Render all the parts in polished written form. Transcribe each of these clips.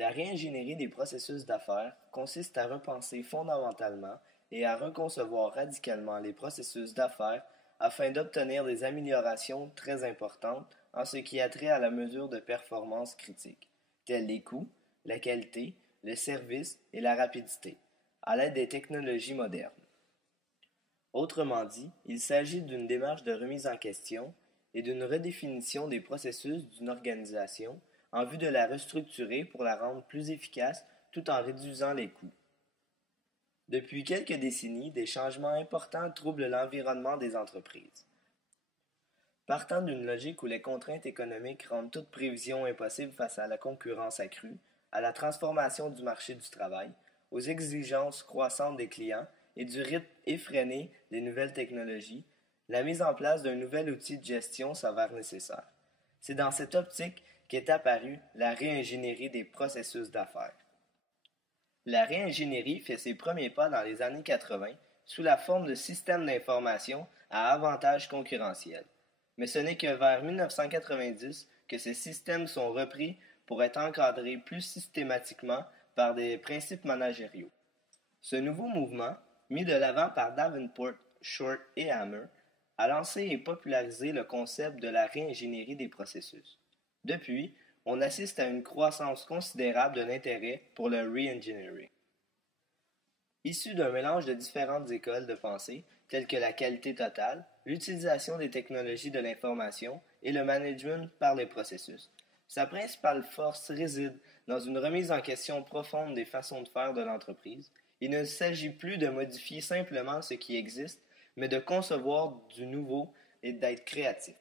La réingénierie des processus d'affaires consiste à repenser fondamentalement et à reconcevoir radicalement les processus d'affaires afin d'obtenir des améliorations très importantes en ce qui a trait à la mesure de performance critique, tels les coûts, la qualité, le service et la rapidité, à l'aide des technologies modernes. Autrement dit, il s'agit d'une démarche de remise en question et d'une redéfinition des processus d'une organisation en vue de la restructurer pour la rendre plus efficace tout en réduisant les coûts. Depuis quelques décennies, des changements importants troublent l'environnement des entreprises. Partant d'une logique où les contraintes économiques rendent toute prévision impossible face à la concurrence accrue, à la transformation du marché du travail, aux exigences croissantes des clients et du rythme effréné des nouvelles technologies, la mise en place d'un nouvel outil de gestion s'avère nécessaire. C'est dans cette optique qu'est apparue la réingénierie des processus d'affaires. La réingénierie fait ses premiers pas dans les années 80 sous la forme de systèmes d'information à avantage concurrentiel. Mais ce n'est que vers 1990 que ces systèmes sont repris pour être encadrés plus systématiquement par des principes managériaux. Ce nouveau mouvement, mis de l'avant par Davenport, Short et Hammer, a lancé et popularisé le concept de la réingénierie des processus. Depuis, on assiste à une croissance considérable de l'intérêt pour le re-engineering. Issu d'un mélange de différentes écoles de pensée, telles que la qualité totale, l'utilisation des technologies de l'information et le management par les processus, sa principale force réside dans une remise en question profonde des façons de faire de l'entreprise. Il ne s'agit plus de modifier simplement ce qui existe, mais de concevoir du nouveau et d'être créatif.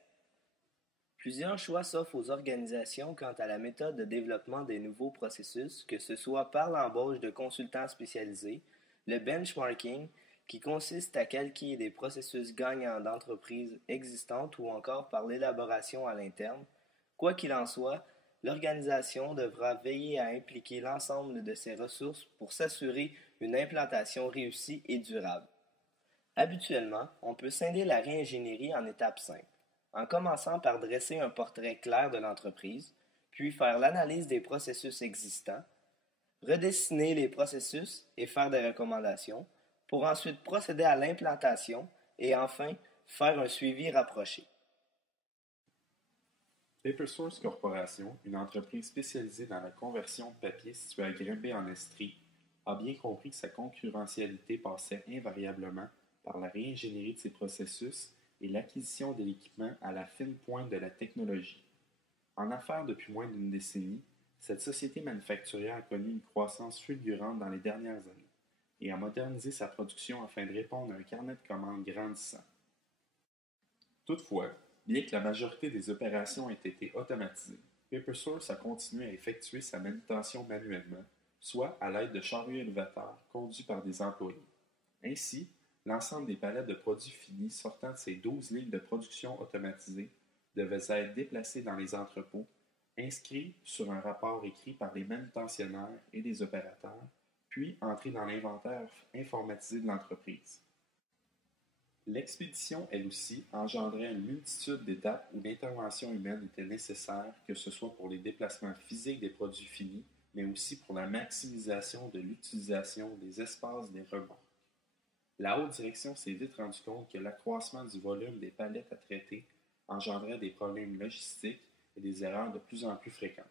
Plusieurs choix s'offrent aux organisations quant à la méthode de développement des nouveaux processus, que ce soit par l'embauche de consultants spécialisés, le benchmarking, qui consiste à calquer des processus gagnants d'entreprises existantes ou encore par l'élaboration à l'interne. Quoi qu'il en soit, l'organisation devra veiller à impliquer l'ensemble de ses ressources pour s'assurer une implantation réussie et durable. Habituellement, on peut scinder la réingénierie en étapes simples, en commençant par dresser un portrait clair de l'entreprise, puis faire l'analyse des processus existants, redessiner les processus et faire des recommandations, pour ensuite procéder à l'implantation et enfin faire un suivi rapproché. Papersource Corporation, une entreprise spécialisée dans la conversion de papier située à Grimby en Estrie, a bien compris que sa concurrentialité passait invariablement par la réingénierie de ses processus et l'acquisition de l'équipement à la fine pointe de la technologie. En affaires depuis moins d'une décennie, cette société manufacturière a connu une croissance fulgurante dans les dernières années et a modernisé sa production afin de répondre à un carnet de commandes grandissant. Toutefois, bien que la majorité des opérations ait été automatisées, Papersource a continué à effectuer sa manutention manuellement, soit à l'aide de chariots élévateurs conduits par des employés. Ainsi, l'ensemble des palettes de produits finis sortant de ces 12 lignes de production automatisées devaient être déplacées dans les entrepôts, inscrits sur un rapport écrit par les manutentionnaires et les opérateurs, puis entrés dans l'inventaire informatisé de l'entreprise. L'expédition, elle aussi, engendrait une multitude d'étapes où l'intervention humaine était nécessaire, que ce soit pour les déplacements physiques des produits finis, mais aussi pour la maximisation de l'utilisation des espaces des remorques. La haute direction s'est vite rendu compte que l'accroissement du volume des palettes à traiter engendrait des problèmes logistiques et des erreurs de plus en plus fréquentes.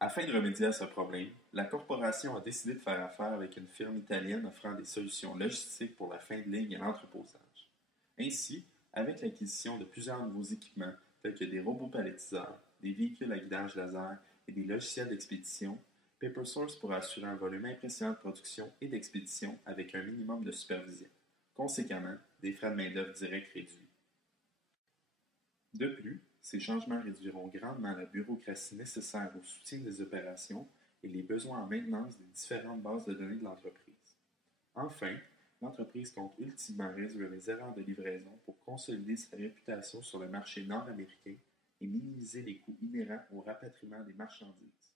Afin de remédier à ce problème, la corporation a décidé de faire affaire avec une firme italienne offrant des solutions logistiques pour la fin de ligne et l'entreposage. Ainsi, avec l'acquisition de plusieurs nouveaux équipements tels que des robots palettiseurs, des véhicules à guidage laser et des logiciels d'expédition, Papersource pourra assurer un volume impressionnant de production et d'expédition avec un minimum de supervision. Conséquemment, des frais de main-d'œuvre directs réduits. De plus, ces changements réduiront grandement la bureaucratie nécessaire au soutien des opérations et les besoins en maintenance des différentes bases de données de l'entreprise. Enfin, l'entreprise compte ultimement réduire les erreurs de livraison pour consolider sa réputation sur le marché nord-américain et minimiser les coûts inhérents au rapatriement des marchandises.